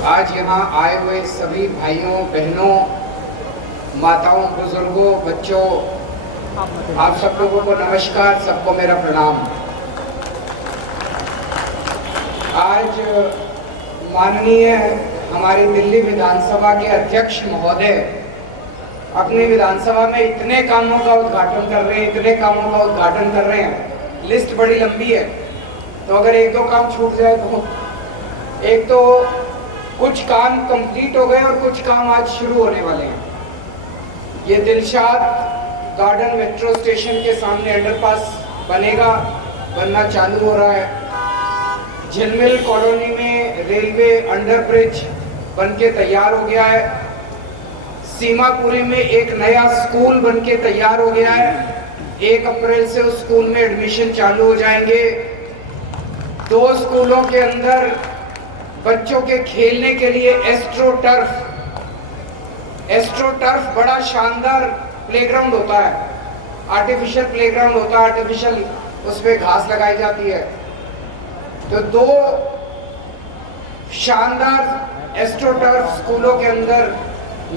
आज यहाँ आए हुए सभी भाइयों बहनों, माताओं, बुजुर्गों, बच्चों, आप सब लोगों को नमस्कार, सबको मेरा प्रणाम। आज माननीय हमारी दिल्ली विधानसभा के अध्यक्ष महोदय अपनी विधानसभा में इतने कामों का उद्घाटन कर रहे हैं, इतने कामों का उद्घाटन कर रहे हैं, लिस्ट बड़ी लंबी है। तो अगर एक दो काम छूट जाए तो एक तो कुछ काम कंप्लीट हो गए और कुछ काम आज शुरू होने वाले हैं। ये दिलशाद गार्डन मेट्रो स्टेशन के सामने अंडरपास बनेगा, बनना चालू हो रहा है। झिलमिल कॉलोनी में रेलवे अंडरब्रिज बनके तैयार हो गया है। सीमापुरी में एक नया स्कूल बनके तैयार हो गया है। 1 अप्रैल से उस स्कूल में एडमिशन चालू हो जाएंगे। 2 स्कूलों के अंदर बच्चों के खेलने के लिए एस्ट्रो टर्फ बड़ा शानदार प्लेग्राउंड होता है, आर्टिफिशियल प्लेग्राउंड होता है, आर्टिफिशियल उस पे घास लगाई जाती है। तो 2 शानदार एस्ट्रो टर्फ स्कूलों के अंदर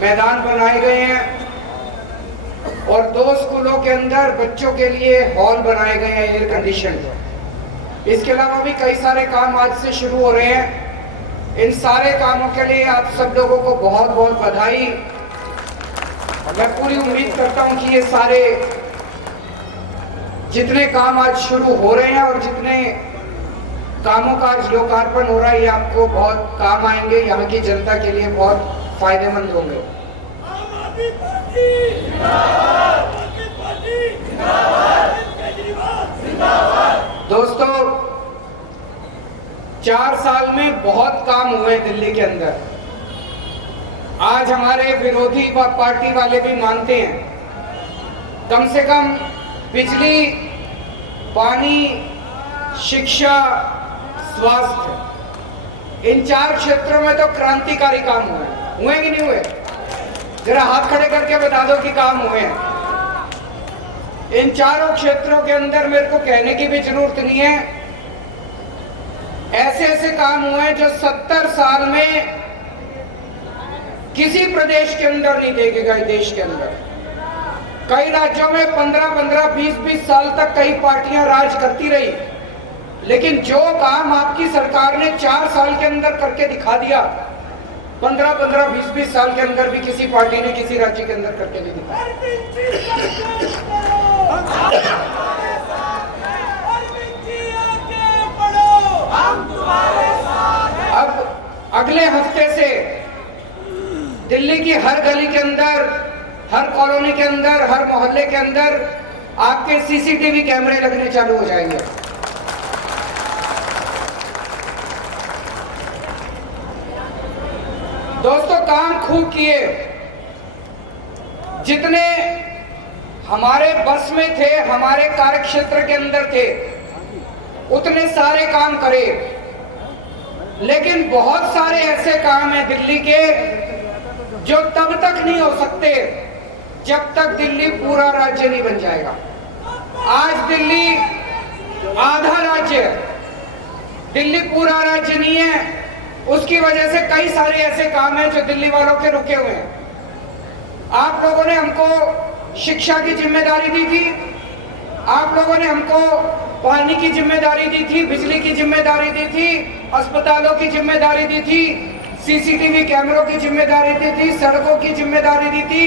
मैदान बनाए गए हैं और 2 स्कूलों के अंदर बच्चों के लिए हॉल बनाए गए हैं, एयर कंडीशन। इसके अलावा भी कई सारे काम आज से शुरू हो रहे हैं। इन सारे कामों के लिए आप सब लोगों को बहुत बहुत बधाई। मैं पूरी उम्मीद करता हूं कि ये सारे जितने काम आज शुरू हो रहे हैं और जितने कामों का आज लोकार्पण हो रहा है, ये आपको बहुत काम आएंगे, यहाँ की जनता के लिए बहुत फायदेमंद होंगे। दोस्तों, 4 साल में बहुत काम हुए दिल्ली के अंदर। आज हमारे विरोधी पार्टी वाले भी मानते हैं, कम से कम बिजली, पानी, शिक्षा, स्वास्थ्य, इन 4 क्षेत्रों में तो क्रांतिकारी काम हुए कि नहीं हुए? जरा हाथ खड़े करके बता दो कि काम हुए हैं। इन चारों क्षेत्रों के अंदर मेरे को कहने की भी जरूरत नहीं है, ऐसे ऐसे काम हुए जो 70 साल में किसी प्रदेश के अंदर नहीं देखे गए। देश के अंदर कई राज्यों में 15-15, 20-20 साल तक कई पार्टियां राज करती रही, लेकिन जो काम आपकी सरकार ने 4 साल के अंदर करके दिखा दिया, 15-15, 20-20 साल के अंदर भी किसी पार्टी ने किसी राज्य के अंदर करके नहीं दिखाया। अब अगले हफ्ते से दिल्ली की हर गली के अंदर, हर कॉलोनी के अंदर, हर मोहल्ले के अंदर आपके सीसीटीवी कैमरे लगने चालू हो जाएंगे। दोस्तों, काम खूब किए, जितने हमारे बस में थे, हमारे कार्यक्षेत्र के अंदर थे, उतने सारे काम करे। लेकिन बहुत सारे ऐसे काम हैं दिल्ली के जो तब तक नहीं हो सकते जब तक दिल्ली पूरा राज्य नहीं बन जाएगा। आज दिल्ली आधा राज्य है, दिल्ली पूरा राज्य नहीं है। उसकी वजह से कई सारे ऐसे काम हैं जो दिल्ली वालों के रुके हुए हैं। आप लोगों ने हमको शिक्षा की जिम्मेदारी दी थी, आप लोगों ने हमको पानी की जिम्मेदारी दी थी, बिजली की जिम्मेदारी दी थी, अस्पतालों की जिम्मेदारी दी थी, सीसीटीवी कैमरों की जिम्मेदारी दी थी, सड़कों की जिम्मेदारी दी थी,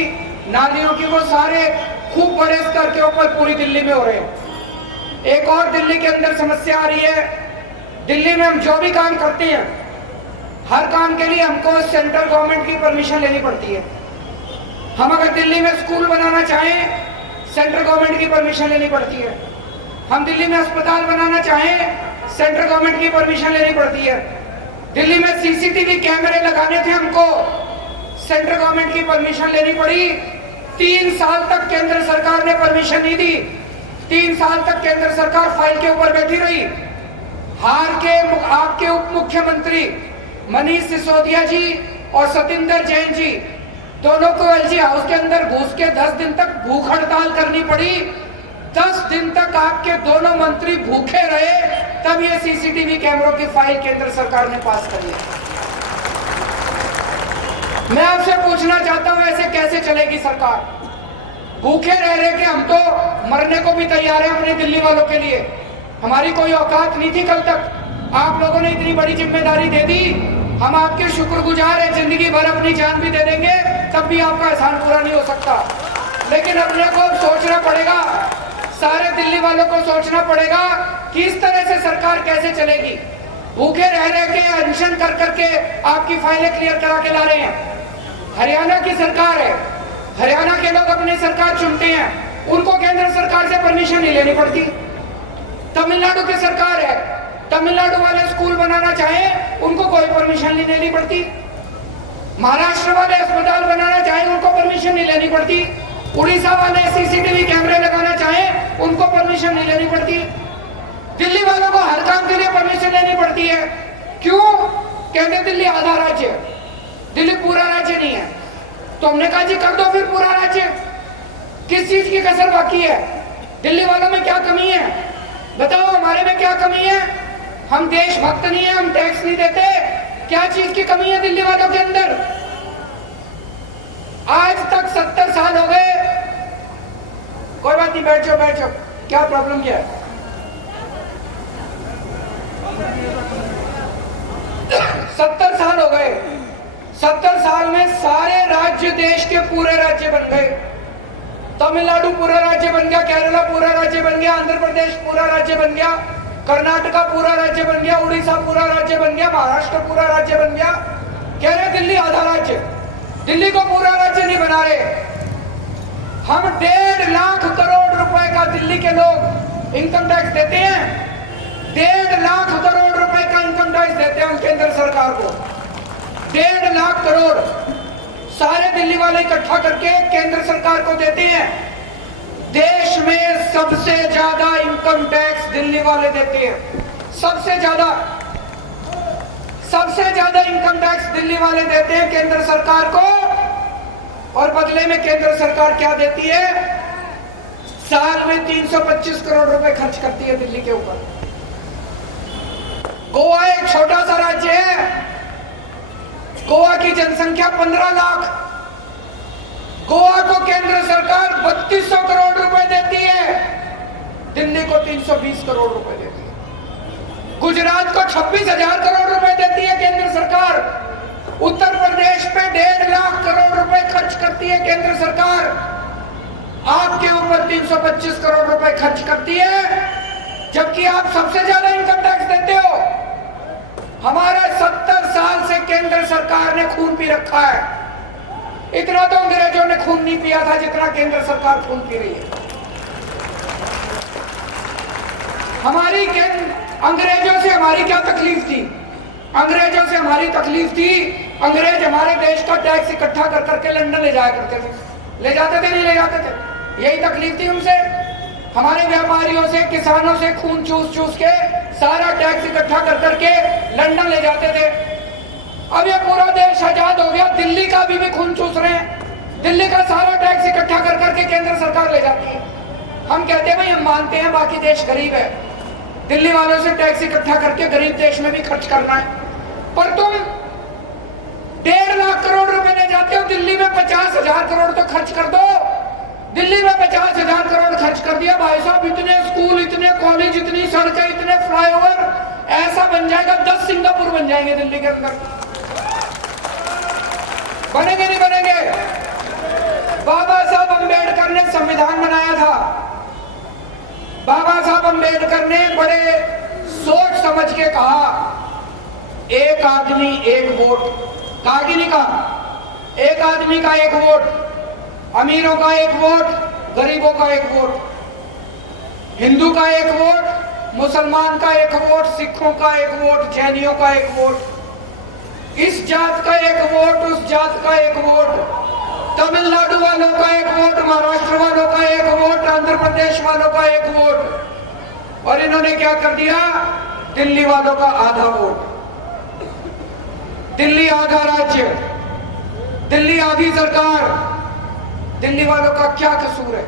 नालियों की। वो सारे खूब बड़े स्तर के ऊपर पूरी दिल्ली में हो रहे हैं। एक और दिल्ली के अंदर समस्या आ रही है, दिल्ली में हम जो भी काम करते हैं, हर काम के लिए हमको सेंट्रल गवर्नमेंट की परमिशन लेनी पड़ती है। हम अगर दिल्ली में स्कूल बनाना चाहें, सेंट्रल गवर्नमेंट की परमिशन लेनी पड़ती है। हम दिल्ली में अस्पताल बनाना चाहें, सेंट्रल गवर्नमेंट की परमिशन लेनी पड़ती है। दिल्ली में सीसीटीवी कैमरे लगाने थे, हमको सेंट्रल गवर्नमेंट की परमिशन लेनी पड़ी। 3 साल तक केंद्र सरकार ने परमिशन नहीं दी। 3 साल तक केंद्र सरकार फाइल के ऊपर बैठी रही। हार के आपके उप मुख्यमंत्री मनीष सिसोदिया जी और सतिंदर जैन जी दोनों को एलजी हाउस के अंदर घुस के 10 दिन तक भूख हड़ताल करनी पड़ी। 10 दिन तक आपके दोनों मंत्री भूखे रहे, तब ये सीसीटीवी कैमरों की फाइल केंद्र सरकार ने पास करी है। मैं आपसे पूछना चाहता हूं ऐसे कैसे चलेगी सरकार? भूखे रह रहे कि हम तो मरने को भी तैयार हैं अपने दिल्ली वालों के लिए। हमारी कोई औकात नहीं थी कल तक, आप लोगों ने इतनी बड़ी जिम्मेदारी दे दी। हम आपके शुक्रगुजार हैं, जिंदगी भर अपनी जान भी दे देंगे तब भी आपका एहसान पूरा नहीं हो सकता। लेकिन अपने को अब सोचना पड़ेगा, सारे दिल्ली वालों को सोचना पड़ेगा कि इस तरह से सरकार कैसे चलेगी। भूखे रह रहे के अनशन कर करके आपकी फाइलें क्लियर करा के ला रहे हैं। हरियाणा की सरकार है, हरियाणा के लोग अपनी सरकार चुनते हैं, उनको केंद्र सरकार से परमिशन नहीं लेनी पड़ती। तमिलनाडु की सरकार है, तमिलनाडु वाले स्कूल बनाना चाहे उनको कोई परमिशन नहीं लेनी पड़ती। महाराष्ट्र वाले अस्पताल बनाना चाहे उनको परमिशन नहीं लेनी पड़ती। उड़ीसा वाले सीसीटीवी कैमरे लगाना चाहे उनको परमिशन नहीं लेनी पड़ती। दिल्ली वालों को हर काम के लिए परमिशन लेनी पड़ती है। क्यों? कहते दिल्ली आधा राज्य है, दिल्ली पूरा राज्य नहीं है। तो हमने कहा जी कर दो फिर पूरा राज्य। किस चीज की कसर बाकी है? दिल्ली वालों में क्या कमी है? बताओ हमारे में क्या कमी है? हम देशभक्त नहीं है, हम टैक्स नहीं देते, क्या चीज की कमी है दिल्ली वालों के अंदर? आज तक 70 साल हो गए। कोई बात नहीं, बैठ जाओ बैठ जाओ। क्या प्रॉब्लम क्या है? 70 साल हो गए। 70 साल में सारे राज्य देश के पूरे राज्य बन गए। तमिलनाडु पूरा राज्य बन गया, केरला पूरा राज्य बन गया, आंध्र प्रदेश पूरा राज्य बन गया, कर्नाटका पूरा राज्य बन गया, उड़ीसा पूरा राज्य बन गया, महाराष्ट्र पूरा राज्य बन गया। कह रहे दिल्ली आधा राज्य, दिल्ली को पूरा राज्य नहीं बना रहे। हम 1.5 लाख करोड़ रुपए का दिल्ली के लोग इनकम टैक्स देते हैं। 1.5 लाख करोड़ रुपए का इनकम टैक्स देते हैं हम केंद्र सरकार को। 1.5 लाख करोड़ सारे दिल्ली वाले इकट्ठा करके केंद्र सरकार को देते हैं। देश में सबसे ज्यादा इनकम टैक्स दिल्ली वाले देते हैं, सबसे ज्यादा इनकम टैक्स दिल्ली वाले देते हैं केंद्र सरकार को। और बदले में केंद्र सरकार क्या देती है? साल में 325 करोड़ रुपए खर्च करती है दिल्ली के ऊपर। गोवा एक छोटा सा राज्य है, गोवा की जनसंख्या 15 लाख। गोवा को केंद्र सरकार 3200 करोड़ रुपए देती है, दिल्ली को 320 करोड़ रुपए देती है। गुजरात को 26,000 करोड़ रुपए देती है केंद्र सरकार। उत्तर प्रदेश पे 1.5 लाख करोड़ रुपए खर्च करती है केंद्र सरकार। आपके ऊपर 325 करोड़ रुपए खर्च करती है, जबकि आप सबसे ज्यादा इनकम टैक्स देते हो। हमारा 70 साल से केंद्र सरकार ने खून पी रखा है। इतना तो अंग्रेजों ने खून नहीं पिया था जितना केंद्र सरकार खून पी रही है। अंग्रेजों से हमारी क्या तकलीफ थी? अंग्रेजों से हमारी तकलीफ थी, अंग्रेज हमारे देश का टैक्स इकट्ठा कर करके लंदन ले जाया करते थे। ले जाते थे नहीं ले जाते थे? यही तकलीफ थी उनसे। हमारे व्यापारियों से, किसानों से खून चूस चूस के सारा टैक्स इकट्ठा कर करके लंदन ले जाते थे। अब ये पूरा देश आजाद हो गया, दिल्ली का भी खून चूस रहे हैं। दिल्ली का सारा टैक्स इकट्ठा कर करके केंद्र सरकार ले जाती है। हम कहते हैं भाई हम मानते हैं बाकी देश गरीब है, दिल्ली वालों से टैक्स इकट्ठा करके गरीब देश में भी खर्च करना है, पर तुम 1.5 लाख करोड़ रुपए ले जाते हो। दिल्ली में 50,000 करोड़ तो खर्च कर दो। दिल्ली में 50,000 करोड़ खर्च कर दिया भाई साहब। इतने स्कूल, इतने कॉलेज, इतनी सड़कें, इतने फ्लाईओवर, ऐसा बन जाएगा 10 सिंगापुर बन जाएंगे दिल्ली के अंदर। बनेंगे नहीं बनेंगे? बाबा साहब अम्बेडकर ने संविधान बनाया था। बाबा साहब अम्बेडकर ने बड़े सोच समझ के कहा, एक आदमी एक वोट। कहा कि नहीं कहा? एक आदमी का एक वोट, अमीरों का एक वोट, गरीबों का एक वोट, हिंदू का एक वोट, मुसलमान का एक वोट, सिखों का एक वोट, जैनियों का एक वोट, इस जात का एक वोट, उस जात का एक वोट, तमिलनाडु वालों का एक वोट, महाराष्ट्र वालों का एक वोट, आंध्र प्रदेश वालों का एक वोट। और इन्होंने क्या कर दिया? दिल्ली वालों का आधा वोट। दिल्ली आधा राज्य, दिल्ली आधी सरकार। दिल्ली वालों का क्या कसूर है?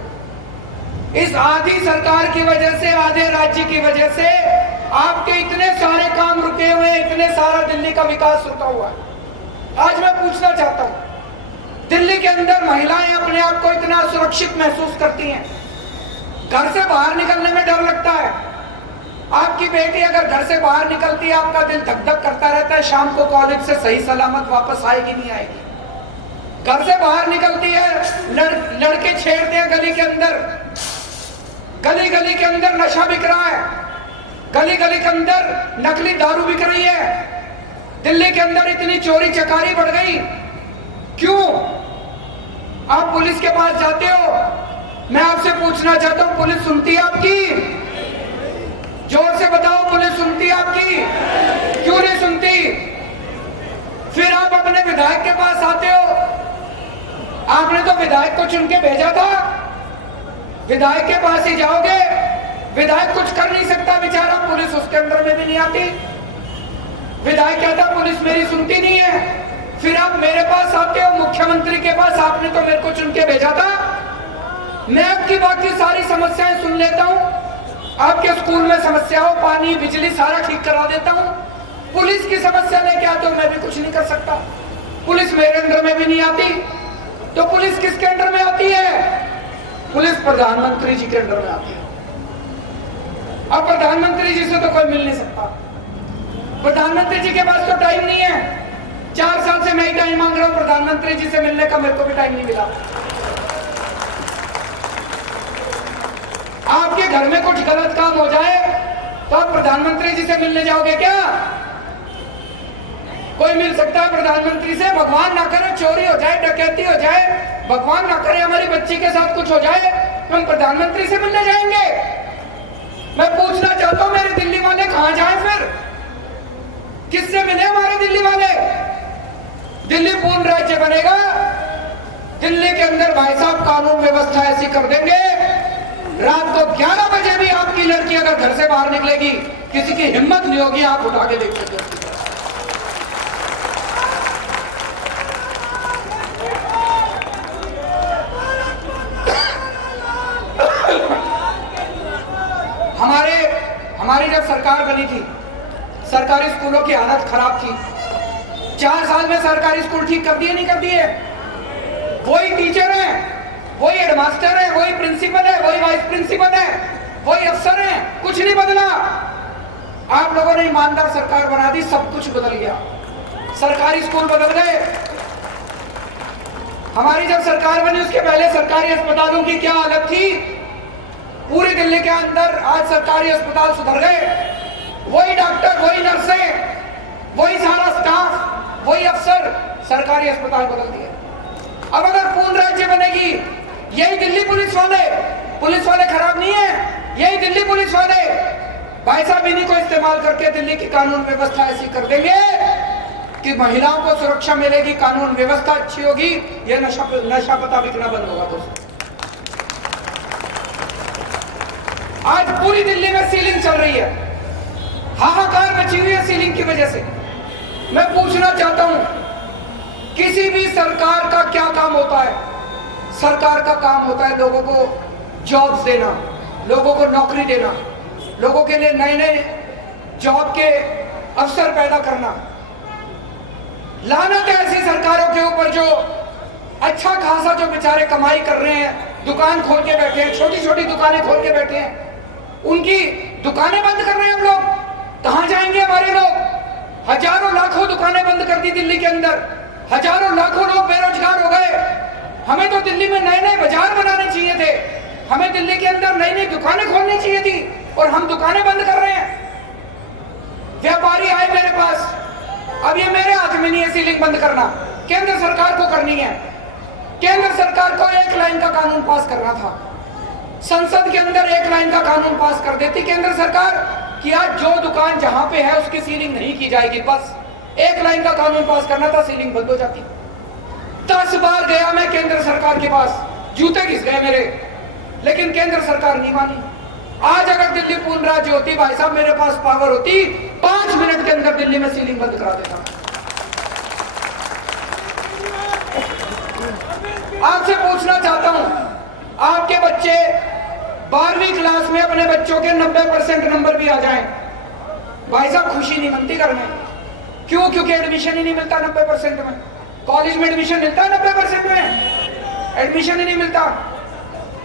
इस आधी सरकार की वजह से, आधे राज्य की वजह से आपके इतने सारे काम रुके हुए, इतने सारा दिल्ली का विकास रुका हुआ है। आज मैं पूछना चाहता हूं, दिल्ली के अंदर महिलाएं अपने आप को इतना सुरक्षित महसूस करती हैं, घर से बाहर निकलने में डर लगता है। आपकी बेटी अगर घर से बाहर निकलती है, आपका दिल धक धक करता रहता है, शाम को कॉलेज से सही सलामत वापस आएगी नहीं आएगी। घर से बाहर निकलती है, लड़के छेड़ते हैं गली के अंदर, गली गली के अंदर नशा बिक रहा है, गली गली के अंदर नकली दारू बिक रही है, दिल्ली के अंदर इतनी चोरी चकारी बढ़ गई। क्यों? आप पुलिस के पास जाते हो, मैं आपसे पूछना चाहता हूं, पुलिस सुनती है आपकी? जोर से बताओ, पुलिस सुनती है आपकी? क्यों नहीं सुनती? फिर आप अपने विधायक के पास आते हो, आपने तो विधायक को चुन के भेजा था, विधायक के पास ही जाओगे, विधायक कुछ कर नहीं सकता बेचारा, पुलिस उसके अंदर में भी नहीं आती। विधायक कहता पुलिस मेरी सुनती नहीं है। फिर आप मेरे पास आते हो, मुख्यमंत्री के पास, आपने तो मेरे को चुन के भेजा था, मैं आपकी बाकी सारी समस्याएं सुन लेता हूं, आपके स्कूल में समस्या हो, पानी बिजली सारा ठीक करा देता हूं, पुलिस की समस्या लेके आते हो, मैं भी कुछ नहीं कर सकता, पुलिस मेरे अंडर में भी नहीं आती। तो पुलिस किसके अंडर में आती है? पुलिस प्रधानमंत्री जी के अंडर में आती है। अब प्रधानमंत्री जी से तो कोई मिल नहीं सकता, प्रधानमंत्री जी के पास तो टाइम नहीं है। 4 साल से मैं ही टाइम मांग रहा हूं प्रधानमंत्री जी से मिलने का, मेरे को भी टाइम नहीं मिला। आपके घर में कुछ गलत काम हो जाए तो आप प्रधानमंत्री जी से मिलने जाओगे क्या? कोई मिल सकता है प्रधानमंत्री से? भगवान ना करे चोरी हो जाए, डकैती हो जाए, भगवान ना करे हमारी बच्ची के साथ कुछ हो जाए, तो हम प्रधानमंत्री से मिलने जाएंगे? मैं पूछना चाहता हूं, मेरे दिल्ली वाले कहां जाएं फिर? किससे मिले हमारे दिल्ली वाले? दिल्ली पूर्ण राज्य बनेगा, दिल्ली के अंदर भाई साहब कानून व्यवस्था ऐसी कर देंगे, रात को 11 बजे भी आपकी लड़की अगर घर से बाहर निकलेगी, किसी की हिम्मत नहीं होगी आप उठा के देख सकते हो। हमारी जब सरकार बनी थी, सरकारी स्कूलों की हालत खराब थी। 4 साल में सरकारी स्कूल ठीक कर दिए? नहीं कर दिए? वही टीचर हैं, वही हेडमास्टर है, वही प्रिंसिपल है, वही वाइस प्रिंसिपल है, वही अफसर हैं, कुछ नहीं बदला। आप लोगों ने ईमानदार सरकार बना दी, सब कुछ बदल गया, सरकारी स्कूल बदल गए। हमारी जब सरकार बनी उसके पहले सरकारी अस्पतालों की क्या हालत थी? पूरी दिल्ली के अंदर आज सरकारी अस्पताल सुधर गए, वही डॉक्टर, वही नर्सें, वही सारा स्टाफ, वही अफसर, सरकारी अस्पताल बदल दिए। अब अगर पूर्ण राज्य बनेगी, यही दिल्ली पुलिस वाले खराब नहीं है, यही दिल्ली पुलिस वाले भाई साहब इन्हीं को इस्तेमाल करके दिल्ली की कानून व्यवस्था ऐसी कर देंगे कि महिलाओं को सुरक्षा मिलेगी, कानून व्यवस्था अच्छी होगी, ये नशा पता बिकना बंद होगा। दोस्तों, आज पूरी दिल्ली में सीलिंग चल रही है, हाहाकार मची हुई है सीलिंग की वजह से। मैं पूछना चाहता हूं, किसी भी सरकार का क्या काम होता है? सरकार का काम होता है लोगों को जॉब्स देना, लोगों को नौकरी देना, लोगों के लिए नए नए जॉब के अवसर पैदा करना। लानत है ऐसी सरकारों के ऊपर जो अच्छा खासा जो बेचारे कमाई कर रहे हैं, दुकान खोल के बैठे हैं, छोटी छोटी दुकानें खोल के बैठे हैं, उनकी दुकानें बंद कर रहे हैं हम लोग। कहां जाएंगे हमारे लोग? हजारों लाखों दुकानें बंद कर दी दिल्ली के अंदर, हजारों लाखों लोग बेरोजगार हो गए। हमें तो दिल्ली में नए नए बाजार बनाने चाहिए थे, हमें दिल्ली के अंदर नई नई दुकानें खोलनी चाहिए थी, और हम दुकानें बंद कर रहे हैं। व्यापारी आए मेरे पास, अब ये मेरे हाथ में नहीं है सीलिंग बंद करना, केंद्र सरकार को करनी है। केंद्र सरकार को 1 लाइन का कानून पास करना था, संसद के अंदर 1 लाइन का कानून पास कर देती केंद्र सरकार कि आज जो दुकान जहां पे है उसकी सीलिंग नहीं की जाएगी। बस 1 लाइन का कानून पास करना था, सीलिंग बंद हो जाती। 10 बार गया मैं केंद्र सरकार के पास, जूते घिस गए मेरे, लेकिन केंद्र सरकार नहीं मानी। आज अगर दिल्ली पूर्ण राज्य होती, भाई साहब मेरे पास पावर होती, 5 मिनट के अंदर दिल्ली में सीलिंग बंद करा देता। आपसे पूछना चाहता हूं, आपके बच्चे 12वीं क्लास में अपने बच्चों के 90% नंबर भी आ जाएं, भाई साहब खुशी नहीं मनती घर में। क्यों? क्योंकि एडमिशन ही नहीं मिलता 90% में। कॉलेज में एडमिशन मिलता है 90% में? एडमिशन ही नहीं मिलता।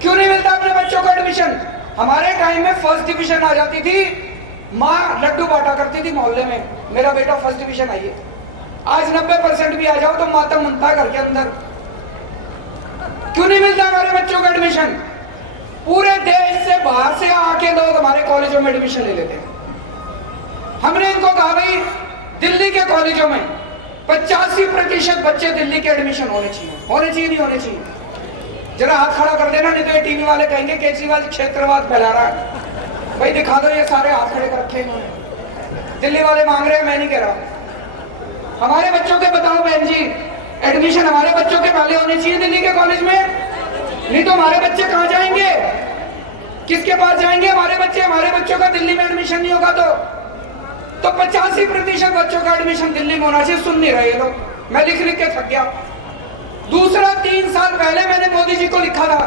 क्यों नहीं मिलता अपने बच्चों को एडमिशन? हमारे टाइम में फर्स्ट डिवीजन आ जाती थी, माँ लड्डू बांटा करती थी मोहल्ले में, मेरा बेटा फर्स्ट डिवीजन आई है। आज 90% भी आ जाओ तो मातम मनता है घर के अंदर। क्यों नहीं मिलता हमारे बच्चों को एडमिशन? पूरे देश से बाहर से आके लोग हमारे कॉलेजों में एडमिशन ले लेते हैं। हमने इनको कहा भाई दिल्ली के कॉलेजों में 85% बच्चे दिल्ली के एडमिशन होने चाहिए। होने चाहिए नहीं होने चाहिए? जरा हाथ खड़ा कर देना, नहीं तो ये टीवी वाले कहेंगे केजरीवाल क्षेत्रवाद फैला रहा है। भाई दिखा दो, ये सारे हाथ खड़े कर रखे इन्होंने। दिल्ली वाले मांग रहे हैं, मैं नहीं कह रहा। हमारे बच्चों के बताओ बहन जी, एडमिशन हमारे बच्चों के पहले होने चाहिए दिल्ली के कॉलेज में, नहीं तो हमारे बच्चे कहां जाएंगे? किसके पास जाएंगे हमारे बच्चे? हमारे बच्चों का दिल्ली में एडमिशन नहीं होगा तो 85% बच्चों का एडमिशन दिल्ली में होना चाहिए। सुन नहीं रहे लोग, मैं लिख लिख के थक गया। दूसरा, 3 साल पहले मैंने मोदी जी को लिखा था,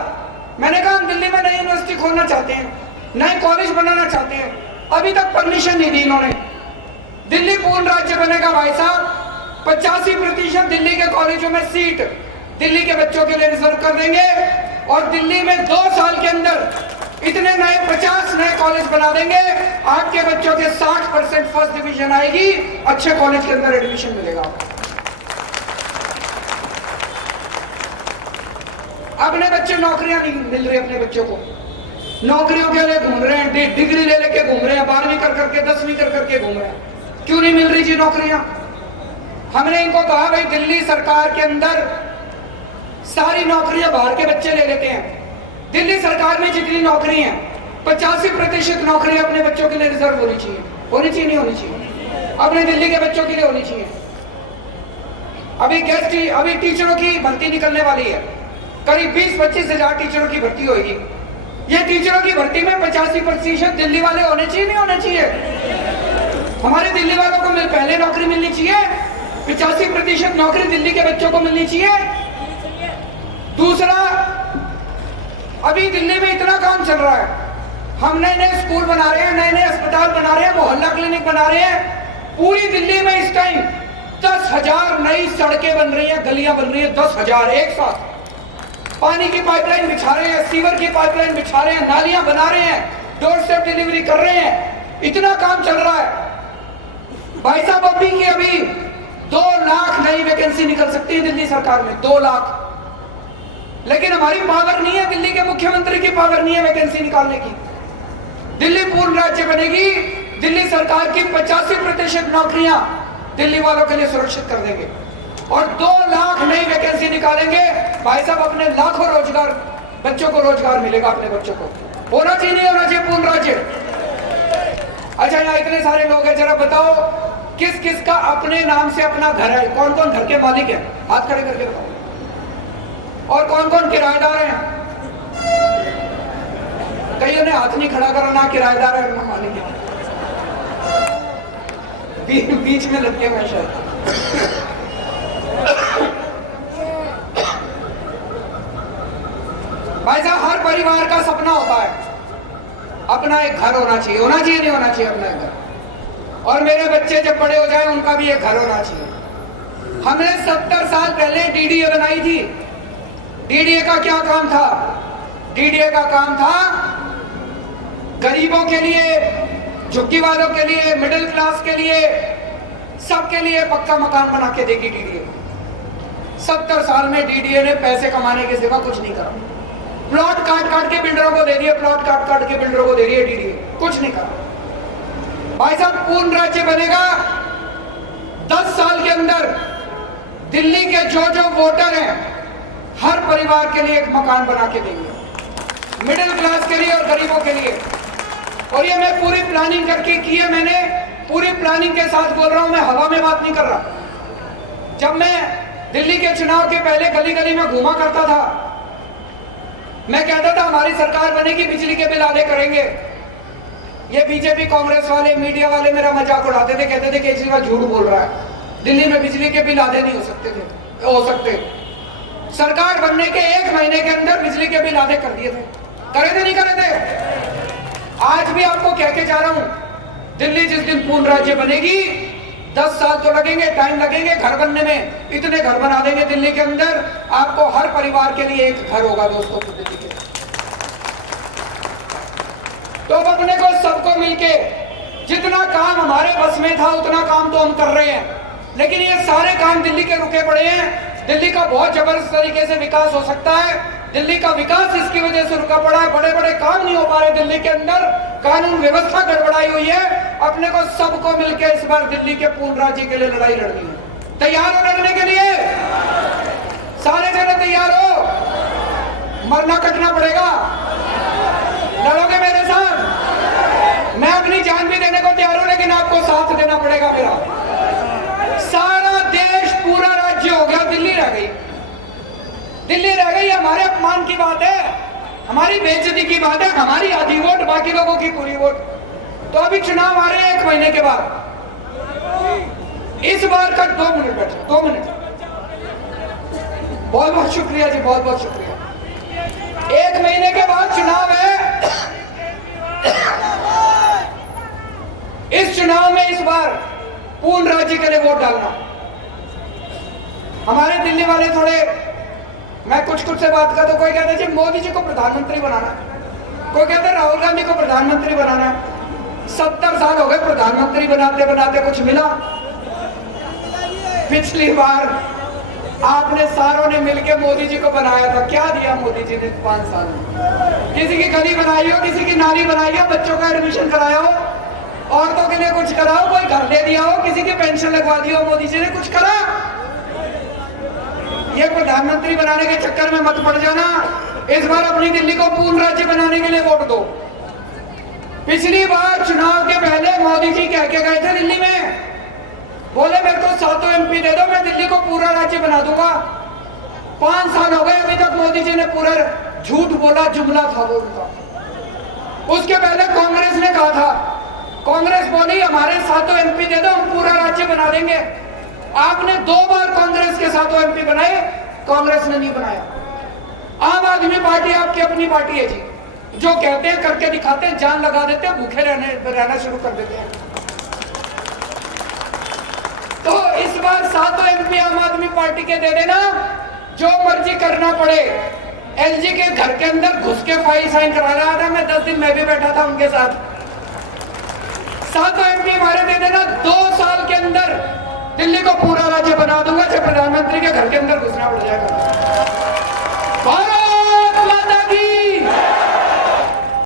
मैंने कहा हम दिल्ली में नई यूनिवर्सिटी खोलना चाहते हैं, नए कॉलेज बनाना चाहते हैं। अभी तक परमिशन नहीं दी इन्होंने। दिल्ली पूर्ण राज्य बनेगा भाई साहब, 85% दिल्ली के कॉलेजों में सीट दिल्ली के बच्चों के लिए रिजर्व कर देंगे और दिल्ली में 2 साल के अंदर इतने नए 50 नए कॉलेज बना देंगे, आपके बच्चों के 60% फर्स्ट डिवीजन आएगी, अच्छे कॉलेज के अंदर एडमिशन मिलेगा। अपने बच्चे नौकरियां नहीं मिल रही, अपने बच्चों को नौकरियों के लिए घूम रहे हैं, डिग्री ले लेके घूम रहे हैं, 12वीं कर करके 10वीं कर करके घूम रहे हैं। क्यों नहीं मिल रही जी नौकरियां? हमने इनको कहा भाई दिल्ली सरकार के अंदर सारी नौकरियां बाहर के बच्चे ले लेते हैं। दिल्ली सरकार में जितनी नौकरी हैं 85% नौकरियां अपने बच्चों के लिए रिजर्व होनी चाहिए। होनी चाहिए नहीं होनी चाहिए? अपने दिल्ली के बच्चों के लिए होनी चाहिए। अभी टीचरों की भर्ती निकलने वाली है, करीब 20-25 हजार टीचरों की भर्ती होगी। ये टीचरों की भर्ती में 85% दिल्ली वाले होने चाहिए नहीं होने चाहिए? हमारे दिल्ली वालों को पहले नौकरी मिलनी चाहिए, 85% नौकरी दिल्ली के बच्चों को मिलनी चाहिए। दूसरा, अभी दिल्ली में इतना काम चल रहा है, हम नए नए स्कूल बना रहे हैं, नए नए अस्पताल बना रहे हैं, मोहल्ला क्लिनिक बना रहे हैं। पूरी दिल्ली में इस टाइम 10,000 नई सड़कें बन रही हैं, गलियां बन रही हैं, 10,000 एक साथ। पानी की पाइपलाइन बिछा रहे हैं, सीवर की पाइपलाइन बिछा रहे हैं, नालियां बना रहे हैं, डोर स्टेप डिलीवरी कर रहे हैं। इतना काम चल रहा है भाई साहब। अभी 2 लाख नई वैकेंसी निकल सकती है दिल्ली सरकार में, 2 लाख। लेकिन हमारी पावर नहीं है, दिल्ली के मुख्यमंत्री की पावर नहीं है वैकेंसी निकालने की। दिल्ली पूर्ण राज्य बनेगी, दिल्ली सरकार की 85% नौकरियां दिल्ली वालों के लिए सुरक्षित कर देंगे और 2 लाख नई वैकेंसी निकालेंगे भाई साहब। अपने लाखों रोजगार, बच्चों को रोजगार मिलेगा, अपने बच्चों को। होना चाहिए नहीं होना चाहिए पूर्ण राज्य? अच्छा, यहाँ इतने सारे लोग हैं, जरा बताओ किस किस का अपने नाम से अपना घर है? कौन कौन घर के मालिक है? हाथ खड़े करके बताओ। और कौन कौन किराएदार हैं? कईयों ने हाथ नहीं खड़ा करा, ना किराएदार है ना मालिक है, बीच में लग गया शायद। भाई साहब, हर परिवार का सपना होता है अपना एक घर होना चाहिए। होना चाहिए नहीं होना चाहिए? अपना एक घर। और मेरे बच्चे जब बड़े हो जाए उनका भी एक घर होना चाहिए। हमने 70 साल पहले डीडीए बनाई थी। डीडीए का क्या काम था? डीडीए का काम था गरीबों के लिए, झुग्गी वालों के लिए, मिडिल क्लास के लिए, सबके लिए पक्का मकान बना के देगी डीडीए। 70 साल में डीडीए ने पैसे कमाने के सिवा कुछ नहीं करा। प्लॉट काट काट के बिल्डरों को दे रही है, प्लॉट काट काट के बिल्डरों को दे रही है डीडीए, कुछ नहीं करा। भाई साहब, पूर्ण राज्य बनेगा, 10 साल के अंदर दिल्ली के जो जो वोटर हैं हर परिवार के लिए एक मकान बना के देंगे, मिडिल क्लास के लिए और गरीबों के लिए। और ये मैं पूरी प्लानिंग करके की है, मैंने पूरी प्लानिंग के साथ बोल रहा हूं, मैं हवा में बात नहीं कर रहा। जब मैं दिल्ली के चुनाव के पहले गली गली में घूमा करता था, मैं कहता था हमारी सरकार बनेगी, बिजली के बिल आधे करेंगे। ये बीजेपी कांग्रेस वाले, मीडिया वाले मेरा मजाक उड़ाते थे, कहते थे केजरीवाल झूठ बोल रहा है, दिल्ली में बिजली के बिल आधे नहीं हो सकते। सरकार बनने के 1 महीने के अंदर बिजली के बिल आधे कर दिए थे। करे थे नहीं करे थे? आज भी आपको कह के जा रहा हूं, दिल्ली जिस दिन पूर्ण राज्य बनेगी, 10 साल तो लगेंगे, टाइम लगेंगे घर बनने में। इतने घर बना देंगे दिल्ली के अंदर, आपको हर परिवार के लिए एक घर होगा दोस्तों दिल्ली के। तो अब अपने को सबको मिलके जितना काम हमारे बस में था उतना काम तो हम कर रहे हैं, लेकिन ये सारे काम दिल्ली के रुके पड़े हैं। दिल्ली का बहुत जबरदस्त तरीके से विकास हो सकता है। दिल्ली का विकास इसकी वजह से रुका पड़ा है, बड़े बड़े काम नहीं हो पा रहे दिल्ली के अंदर, कानून व्यवस्था गड़बड़ाई हुई है। अपने को सबको मिलकर इस बार दिल्ली के पूर्ण राज्य के लिए लड़ाई लड़नी है। तैयार हो लड़ने के लिए? सारे जने तैयार हो? मरना कटना पड़ेगा, लड़ोगे मेरे साथ? मैं अपनी जान भी देने को तैयार हूं, लेकिन आपको साथ देना पड़ेगा मेरा। सारा देश पूरा राज्य हो गया, दिल्ली रह गई। दिल्ली रह गई, हमारे अपमान की बात है, हमारी बेइज्जती की बात है, हमारी आधी वोट, बाकी लोगों की पूरी वोट। तो अभी चुनाव आ रहे हैं 1 महीने के बाद। इस बार का 2 मिनट बैठे, 2 मिनट। बहुत बहुत शुक्रिया जी, बहुत बहुत शुक्रिया। 1 महीने के बाद चुनाव है। इस चुनाव में इस बार पूर्ण राज्य के लिए वोट डालना। हमारे दिल्ली वाले थोड़े, मैं कुछ से बात करता हूं, कोई कहता है जी मोदी जी को प्रधानमंत्री बनाना, कोई कहता है राहुल गांधी को प्रधानमंत्री बनाना। 70 साल हो गए प्रधानमंत्री बनाते बनाते, कुछ मिला? पिछली बार आपने सारों ने मिलकर मोदी जी को बनाया था, क्या दिया मोदी जी ने 5 साल में? किसी की गली बनाई हो, किसी की नाली बनाई हो, बच्चों का एडमिशन कराया हो, औरतों के लिए कुछ करा हो, कोई घर दे दिया हो, किसी की पेंशन लगवा दी हो, मोदी जी ने कुछ करा? ये प्रधानमंत्री बनाने के चक्कर में मत पड़ जाना। इस बार अपनी दिल्ली को पूर्ण राज्य बनाने के लिए वोट दो। पिछली बार चुनाव के पहले मोदी जी कह के गए थे दिल्ली में, बोले मेरे को 7 MP दे दो, मैं दिल्ली को पूरा राज्य बना दूंगा। 5 साल हो गए, अभी तक मोदी जी ने पूरा झूठ बोला, जुमला था वो उनका। उसके पहले कांग्रेस ने कहा था, कांग्रेस बोली हमारे 7 MP दे दो, हम पूरा राज्य बना देंगे। आपने 2 बार कांग्रेस के 7 MP बनाए, कांग्रेस ने नहीं बनाया। आम आदमी पार्टी आपकी अपनी पार्टी है जी, जो कहते हैं करके दिखाते हैं, जान लगा देते हैं, भूखे रहना शुरू कर देते हैं। तो इस बार 7 MP आम आदमी पार्टी के दे देना, जो मर्जी करना पड़े। LG के घर के अंदर घुस के फाइल साइन करा रहा था मैं, 10 दिन मैं भी बैठा था उनके साथ। 7 MP हमारे दे देना, 2 साल के अंदर दिल्ली को पूरा राज्य बना दूंगा, जब प्रधानमंत्री के घर के अंदर घुसना पड़ जाएगा।